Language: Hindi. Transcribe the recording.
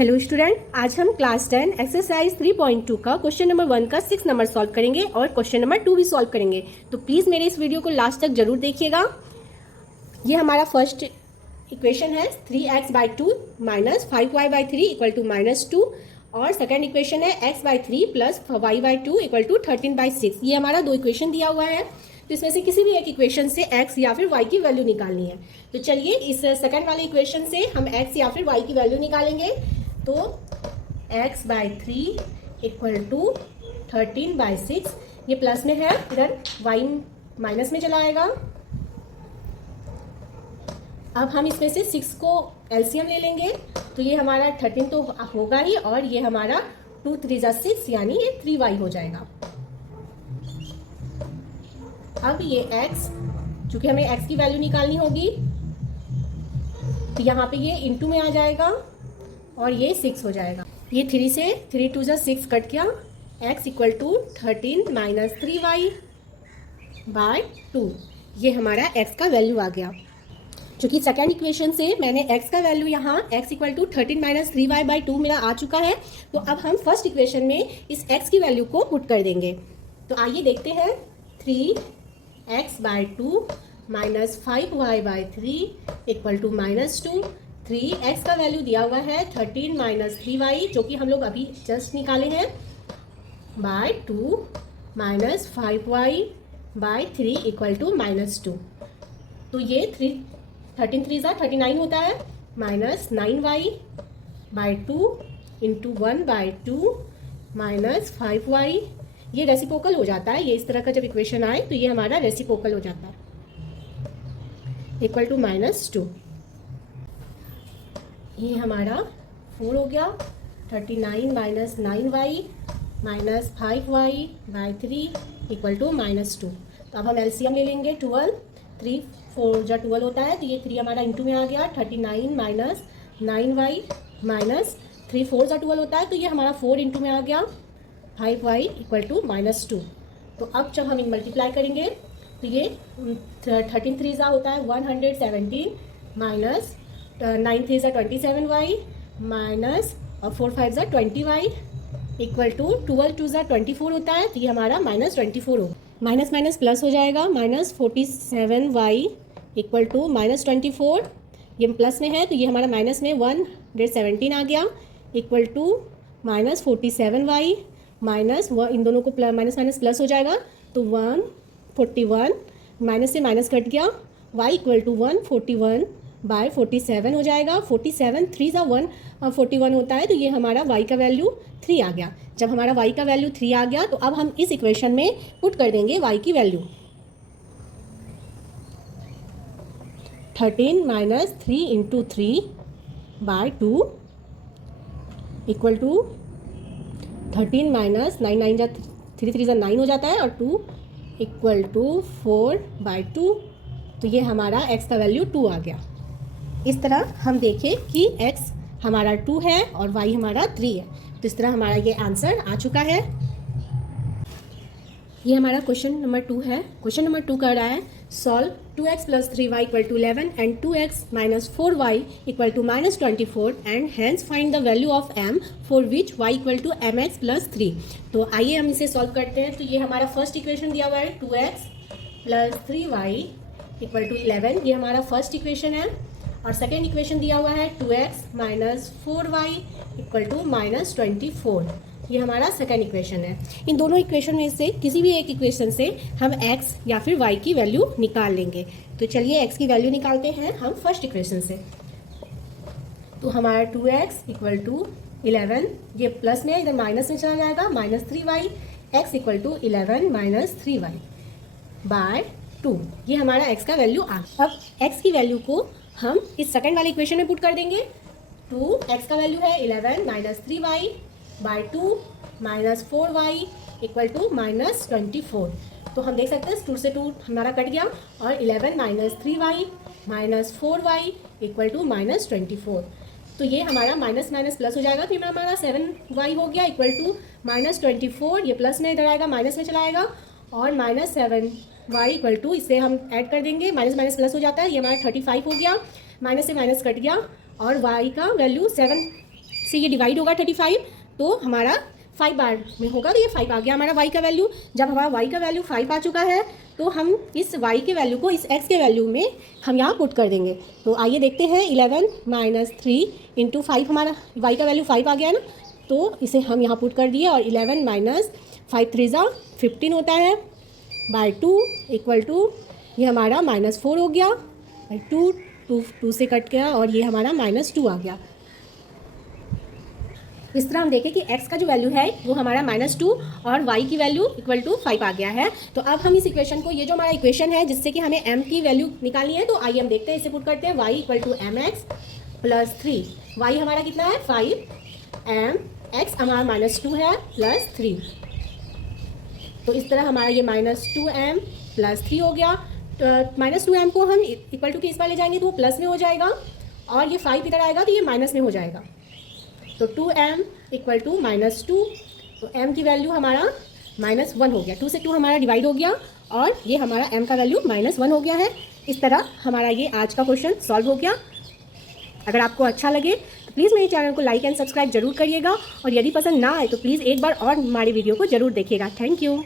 हेलो स्टूडेंट, आज हम क्लास 10 एक्सरसाइज 3.2 का क्वेश्चन नंबर 1 का 6 नंबर सॉल्व करेंगे और क्वेश्चन नंबर 2 भी सॉल्व करेंगे। तो प्लीज़ मेरे इस वीडियो को लास्ट तक जरूर देखिएगा। ये हमारा फर्स्ट इक्वेशन है 3x/2 minus 5y/3 equal to -2 और सेकेंड इक्वेशन है x/3 plus y/2 equal to 13/6। ये हमारा दो इक्वेशन दिया हुआ है, तो इसमें से किसी भी एक इक्वेशन से x या फिर y की वैल्यू निकालनी है। तो चलिए इस सेकंड वाले इक्वेशन से हम x या फिर y की वैल्यू निकालेंगे। तो x/3 इक्वल टू 13/6, ये प्लस में है, इधर y माइनस में चला आएगा। अब हम इसमें से 6 को एलसीएम ले लेंगे, तो ये हमारा 13 तो होगा ही और ये हमारा 2 3 जा 6 यानी ये 3y हो जाएगा। अब ये x, चूंकि हमें x की वैल्यू निकालनी होगी, तो यहाँ पे ये इंटू में आ जाएगा और ये 6 हो जाएगा। ये 3 से 3 2 जा 6 कट गया। x equal to 13 minus 3y/2, ये हमारा x का वैल्यू आ गया। चूंकि सेकेंड इक्वेशन से मैंने x का वैल्यू यहाँ x equal to 13 minus 3y/2 मेरा आ चुका है, तो अब हम फर्स्ट इक्वेशन में इस x की वैल्यू को पुट कर देंगे। तो आइए देखते हैं, 3x/2 minus 5y/3 equal to -2। 3x का वैल्यू दिया हुआ है 13 माइनस 3y, जो कि हम लोग अभी जस्ट निकाले हैं, /2 माइनस 5y/3 इक्वल टू -2। तो ये 13 3 सा 39 होता है, minus 9y/2 into 1/2 minus 5y। ये रेसिप्रोकल हो जाता है, ये इस तरह का जब इक्वेशन आए तो ये हमारा रेसिप्रोकल हो जाता है, इक्वल टू -2। ये हमारा 4 हो गया, 39 minus 9y minus 5y/3 equal to -2। तो अब हम एलसीएम ले लेंगे, 12 3 4 जा 12 होता है, तो ये 3 हमारा इंटू में आ गया, 39 माइनस 9y माइनस 3 4 जा 12 होता है, तो ये हमारा 4 इंटू में आ गया, 5y इक्वल टू -2। तो अब जब हम मल्टीप्लाई करेंगे तो ये 13 3 जा होता है 117 माइनस 9 3 जा 27y माइनस 4 5 जा 20y इक्वल टू 12 2 जा 24 होता है, तो ये हमारा -24 होगा। माइनस माइनस प्लस हो जाएगा, -47y इक्वल टू -24। ये प्लस में है तो ये हमारा माइनस में 117 आ गया, इक्वल टू -47y माइनस, इन दोनों को माइनस माइनस प्लस हो जाएगा, तो 141 माइनस से माइनस कट गया, y इक्वल टू 141/47 हो जाएगा। 47 3 जा 141 होता है, तो ये हमारा y का वैल्यू 3 आ गया। जब हमारा y का वैल्यू 3 आ गया, तो अब हम इस इक्वेशन में पुट कर देंगे y की value. 13 minus 3 into 3/2 equal to 13 minus 9 9 जा 3 3 जा 9 हो जाता है और 2 इक्वल टू 4/2, तो ये हमारा x का वैल्यू 2 आ गया। इस तरह हम देखें कि x हमारा 2 है और y हमारा 3 है, तो इस तरह हमारा ये आंसर आ चुका है। ये हमारा क्वेश्चन नंबर 2 है। क्वेश्चन नंबर 2 कर रहा है, solve 2x plus 3y equal to 11 and 2x माइनस 4y equal to -24 and hence find the value of m for which y equal to mx plus 3। तो आइए हम इसे सॉल्व करते हैं। तो ये हमारा फर्स्ट इक्वेशन दिया हुआ है, 2x plus 3y equal to 11, ये हमारा फर्स्ट इक्वेशन है। और सेकेंड इक्वेशन दिया हुआ है 2x माइनस 4y इक्वल टू -24, ये हमारा सेकेंड इक्वेशन है। इन दोनों इक्वेशन में से किसी भी एक इक्वेशन से हम x या फिर y की वैल्यू निकाल लेंगे। तो चलिए x की वैल्यू निकालते हैं हम फर्स्ट इक्वेशन से। तो हमारा 2x इक्वल टू 11, ये प्लस में इधर माइनस में चला जाएगा, -3y, x equal to 11 minus 3y/2, ये हमारा x का वैल्यू आ। अब x की वैल्यू को हम इस सेकंड वाले इक्वेशन में पुट कर देंगे। 2x का वैल्यू है 11 minus 3y/2 minus 4y equal to -24। तो हम देख सकते हैं 2 से 2 हमारा कट गया और 11 minus 3y minus 4y equal to -24। तो ये हमारा माइनस माइनस प्लस हो जाएगा, फिर हमारा 7y हो गया इक्वल टू -24। ये प्लस में इधर आएगा, माइनस में चला आएगा और -7y इक्वल टू, इसे हम ऐड कर देंगे, माइनस माइनस प्लस हो जाता है, ये हमारा 35 हो गया, माइनस से माइनस कट गया और y का वैल्यू 7 से ये डिवाइड होगा 35, तो हमारा 5 बार में होगा, तो ये 5 आ गया हमारा y का वैल्यू। जब हमारा y का वैल्यू 5 आ चुका है तो हम इस y के वैल्यू को इस x के वैल्यू में हम यहाँ पुट कर देंगे। तो आइए देखते हैं, 11 माइनस 3 इंटू 5, हमारा y का वैल्यू 5 आ गया ना, तो इसे हम यहाँ पुट कर दिए और 11 माइनस 5 3 जा 15 होता है बाय 2 इक्वल टू ये हमारा -4 हो गया बाई 2 से कट गया और ये हमारा -2 आ गया। इस तरह हम देखें कि x का जो वैल्यू है वो हमारा -2 और y की वैल्यू इक्वल टू 5 आ गया है। तो अब हम इस इक्वेशन को, ये जो हमारा इक्वेशन है जिससे कि हमें m की वैल्यू निकालनी है, तो आइए हम देखते हैं, इसे पुट करते हैं, y equal to mx plus 3, y हमारा कितना है 5, x हमारा -2 है प्लस 3, तो इस तरह हमारा ये -2m प्लस 3 हो गया। तो -2m को हम इक्वल टू के इस बार ले जाएंगे तो वो प्लस में हो जाएगा और ये 5 इधर आएगा तो ये माइनस में हो जाएगा, तो 2m इक्वल टू -2, तो m की वैल्यू हमारा -1 हो गया, 2 से 2 हमारा डिवाइड हो गया और ये हमारा m का वैल्यू -1 हो गया है। इस तरह हमारा ये आज का क्वेश्चन सॉल्व हो गया। अगर आपको अच्छा लगे तो प्लीज़ मेरे चैनल को लाइक एंड सब्सक्राइब जरूर करिएगा और यदि पसंद ना आए तो प्लीज़ एक बार और हमारी वीडियो को ज़रूर देखिएगा। Thank you.